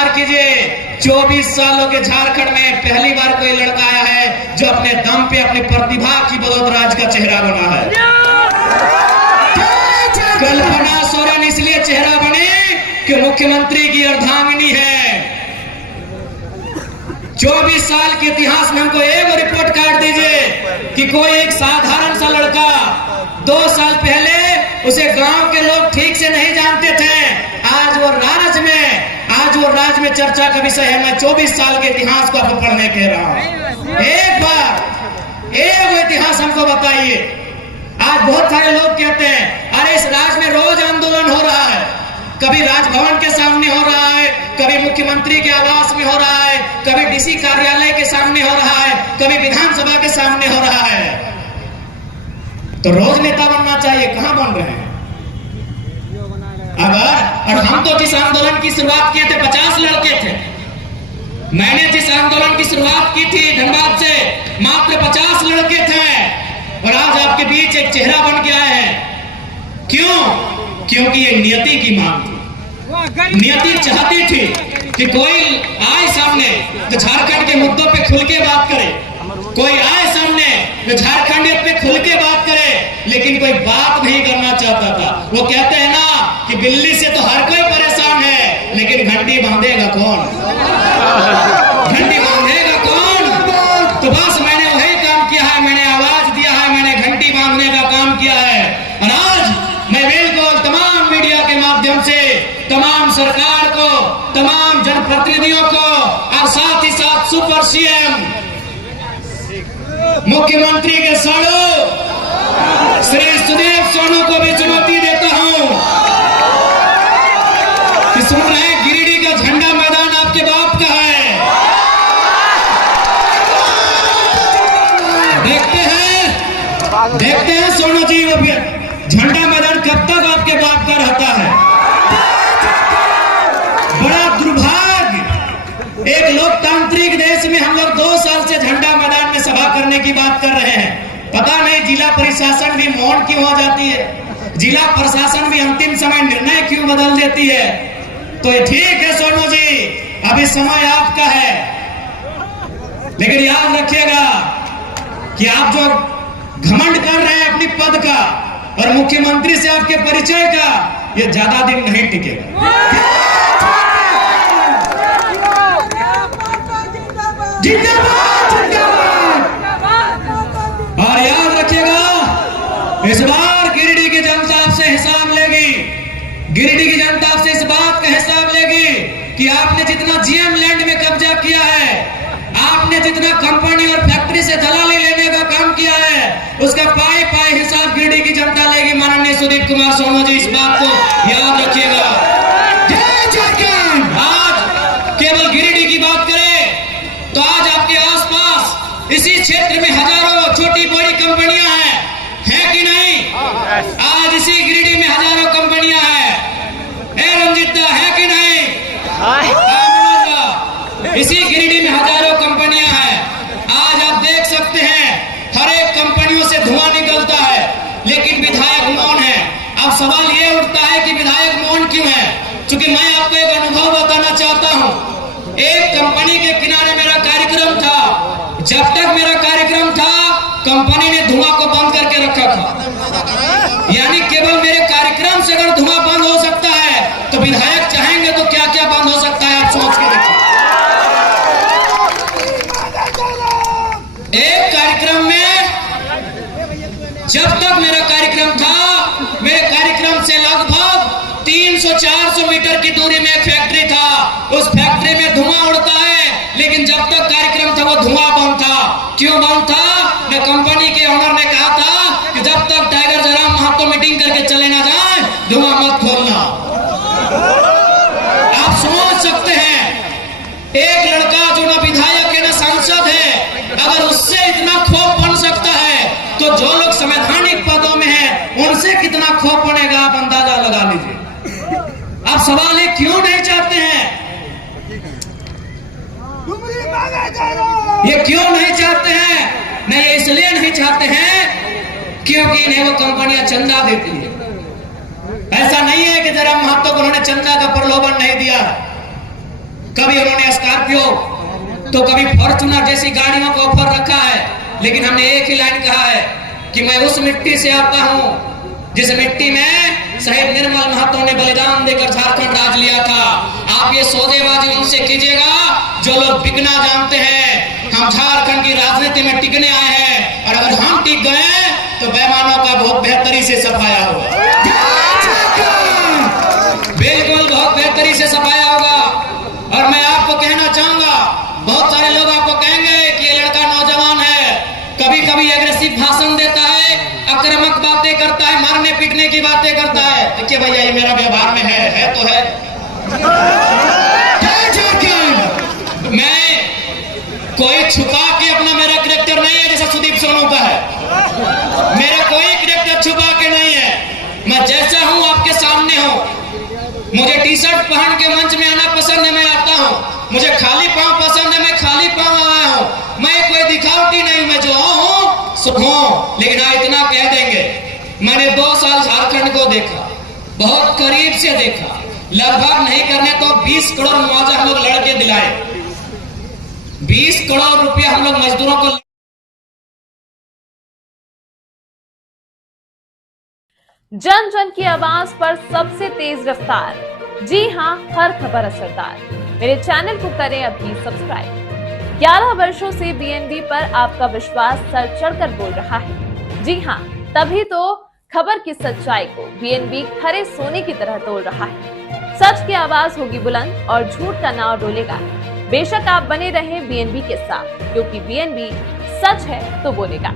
विचार कीजिए, 24 सालों के झारखंड में पहली बार कोई लड़का आया है जो अपने दम पे अपनी प्रतिभा की बदौलत राज का चेहरा बना है। कल्पना सोरेन इसलिए चेहरा बने कि मुख्यमंत्री की अर्धांगिनी है। 24 साल के इतिहास में हमको एक रिपोर्ट कार्ड दीजिए कि कोई एक साधारण सा लड़का 2 साल पहले उसे गांव के लोग ठीक से नहीं जानते थे, आज वो राज में चर्चा का विषय है। मैं 24 साल के इतिहास को आपको पढ़ने कह रहा हूं। एक बार एक इतिहास हमको बताइए। आज बहुत सारे लोग कहते हैं अरे इस राज में रोज आंदोलन हो रहा है, कभी राजभवन के सामने हो रहा है, कभी मुख्यमंत्री के आवास में हो रहा है, कभी डीसी कार्यालय के सामने हो रहा है, कभी विधानसभा के सामने हो रहा है। तो रोज नेता बनना चाहिए, कहां बन रहे हैं? और हम तो जिस आंदोलन की शुरुआत किए थे 50 लड़के थे। मैंने जिस आंदोलन की शुरुआत की थी धनबाद से मात्र 50 लड़के थे, और आज आपके बीच एक चेहरा बन के आए हैं। क्यों? क्योंकि ये नियति की मांग थी। नियति चाहती थी कि कोई आए सामने तो झारखंड के मुद्दों पे खुल के बात करे, कोई आए सामने तो झारखंड पे खुल के बात करे, लेकिन कोई बात नहीं करना चाहता था। वो कहते हैं ना कि दिल्ली से तो हर कोई परेशान है, लेकिन घंटी बांधेगा कौन? घंटी बांधेगा कौन? तो बस मैंने वही काम किया है, मैंने आवाज दिया है, मैंने घंटी बांधने का काम किया है। और आज मैं बिल्कुल तमाम मीडिया के माध्यम से तमाम सरकार को, तमाम जनप्रतिनिधियों को और साथ ही साथ सुपर सीएम मुख्यमंत्री के साड़ू श्री सुदेव सोनू को भी चुनौती देता हूं कि सुन रहे हैं गिरिडीह का झंडा मैदान आपके बाप का है। देखते हैं सोनू जी वो झंडा मैदान कब तक आपके बाप का रहता है। बड़ा दुर्भाग्य, एक लोकतांत्रिक देश में हम लोग 2 साल से झंडा मैदान में सभा करने की बात कर रहे हैं। पता नहीं जिला प्रशासन भी मौन क्यों हो जाती है, जिला प्रशासन भी अंतिम समय निर्णय क्यों बदल देती है। तो ये ठीक है सोनू जी, अभी समय आपका है, लेकिन याद रखिएगा कि आप जो घमंड कर रहे हैं अपनी पद का और मुख्यमंत्री से आपके परिचय का, ये ज्यादा दिन नहीं टिकेगा। और याद रखिएगा इस बार गिरिडीह की जनता आपसे हिसाब लेगी। गिरिडीह की जनता आपसे इस बात का हिसाब लेगी कि आपने जितना जीएम लैंड में कब्जा किया है, आपने जितना कंपनी और फैक्ट्री से दलाली लेने का काम किया है, उसका पाए पाए हिसाब गिरिडीह की जनता लेगी। माननीय सुदीप कुमार सोनू जी इस बात को याद रखिएगा। आज केवल गिरिडीह की बात करें तो आज आपके आसपास इसी क्षेत्र में हजारों छोटी बड़ी कंपनियां हैं कि नहीं? आज इसी गिरिडीह में हजारों कंपनियां हैं, रंजिता है कि नहीं? इसी गिरिडीह में हजारों कंपनियां हैं। आज आप देख सकते हैं हर एक कंपनियों से धुआं निकलता है, लेकिन विधायक मौन है। अब सवाल ये उठता है कि विधायक मौन क्यों है? क्योंकि मैं आपको एक अनुभव बताना चाहता हूं। एक कंपनी के किनारे मेरा कार्यक्रम था, जब तक मेरा कार्यक्रम था कंपनी ने धुआं को बंद करके रखा था। यानी केवल मेरे कार्यक्रम से अगर धुआं बंद हो सकता है तो विधायक चाहेंगे तो क्या क्या बंद हो सकता है, आप सोच के देखिए। एक कार्यक्रम में जब तक मेरा कार्यक्रम था, मेरे कार्यक्रम से लगभग 300-400 मीटर की दूरी में एक फैक्ट्री था। उस फैक्ट्री में धुआं उड़ता है, लेकिन जब तक कार्यक्रम था वो धुआं बंद था। क्यों बंद था? मैं कंपनी के ओनर ने कहा था कि जब तक टाइगर जयराम महतो मीटिंग करके चले ना जाए धुआं मत खोलना। आप समझ सकते हैं एक लड़का जो ना विधायक है ना सांसद है, अगर उससे इतना खौफ बन सकता है तो जो लोग संवैधानिक पदों में हैं उनसे कितना खौफ बनेगा, आप अंदाजा लगा लीजिए। आप सवाल है क्यों नहीं चाहते हैं? ये क्यों नहीं चाहते हैं? नहीं, ये इसलिए नहीं चाहते हैं क्योंकि इन्हें वो कंपनियां चंदा देती है। ऐसा नहीं है कि जयराम महतो को उन्होंने चंदा का प्रलोभन नहीं दिया। कभी उन्होंने स्कॉर्पियो तो कभी फॉर्च्यूनर जैसी गाड़ियों को ऑफर रखा है, लेकिन हमने एक ही लाइन कहा है कि मैं उस मिट्टी से आता हूं जिस मिट्टी में शहीद निर्मल महतो ने बलिदान देकर झारखंड राज लिया था। आप ये सौदेबाजी उनसे कीजिएगा जो लोग बिकना जानते हैं। हम झारखंड की राजनीति में टिकने आए हैं, और अगर हम टिक गए तो बेईमानों का बहुत बेहतरी से सफाया होगा, बिल्कुल बहुत बेहतरी से सफाया होगा। और मैं आपको कहना चाहूंगा, बहुत सारे लोग आपको कहेंगे कि ये लड़का नौजवान है, कभी कभी एग्रेसिव भाषण देता है, आक्रामक बातें करता है, मारने पीटने की बातें करता है। देखिए भैया, ये मेरा व्यवहार में है तो है। मैं कोई छुपा के अपना मेरा कैरेक्टर नहीं है जैसा सुदीप सोनू का है। मेरा कोई कैरेक्टर छुपा के नहीं है, मैं जैसा हूं आपके सामने हूं। मुझे टी शर्ट पहन के मंच में आना पसंद है, मैं आता हूं। मुझे खाली पांव पसंद है, मैं खाली पांव आया हूं। मैं कोई दिखावटी नहीं, मैं जो हूं सो हूं। लेकिन हाँ, इतना कह देंगे, मैंने 2 साल झारखंड को देखा, बहुत करीब से देखा। लगभग नहीं करने तो 20 करोड़ मुआवजा हम लोग लड़के दिलाए। 20 करोड़ रुपया हम लोग मजदूरों को। जन जन की आवाज पर सबसे तेज रफ्तार, जी हां, हर खबर असरदार। मेरे चैनल को करें अभी सब्सक्राइब। 11 वर्षों से बीएनबी पर आपका विश्वास सर चढ़कर बोल रहा है। जी हां, तभी तो खबर की सच्चाई को बीएनबी खरे सोने की तरह तोड़ रहा है। सच की आवाज होगी बुलंद और झूठ का नाव डोलेगा। बेशक आप बने रहें बीएनबी के साथ, क्योंकि बीएनबी सच है तो बोलेगा।